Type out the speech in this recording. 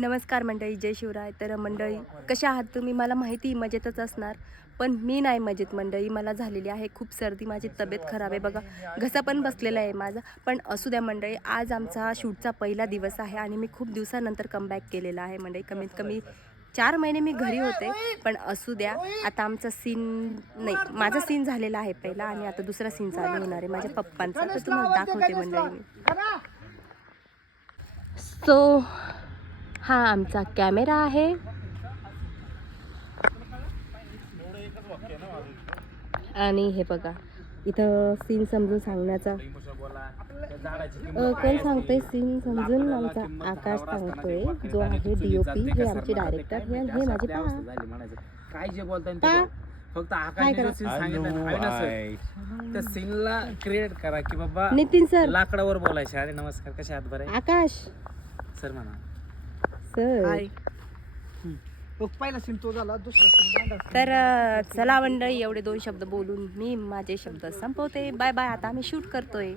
नमस्कार मंडळी, जय शिवराय. तर मंडळी कशा आहात तुम्ही? मला माहिती मजेतच असणार, पण मी नाही मजेत मंडळी. मला झालेली आहे खूप सर्दी, माझी तब्येत खराब आहे बघा, घसा पण बसलेला आहे माझा. पण असू द्या मंडळी, आज आमचा शूटचा पहिला दिवस आहे आणि मी खूप दिवसानंतर कमबॅक केलेला आहे मंडळी. कमीत कमी 4 महिने मी घरी होते, पण असू द्या. आता आमचा सीन नाही, माझा सीन झालेला आहे पहिला आणि आता दुसरा सीन चालू होणार आहे माझ्या पप्पांचा, तर तुम्हाला दाखवते मंडळी मी. सो हा आमचा कॅमेरा आहे आणि हे बघा इथं सीन समजून सांगण्याचा कोण सांगतोय सीन समजून? आमचा आकाश सांगतोय, जो आहे DOP. हे आमचे डायरेक्टर, हे माझे काय जे बोलताय फक्त आकाशने सीन सांगितलं त्या सीनला क्रिएट करा की बाबा नितीन सर, लाकडावर बोलायचे. अरे नमस्कार, कशा आहात? बरे आकाश सर म्हणा. सर. पहिला सीन तो झाला, दुसरा सीन तर चला मंडळी, एवढे 2 शब्द बोलून मी माझे शब्द संपवते. Bye bye. आता आम्ही शूट करतोय.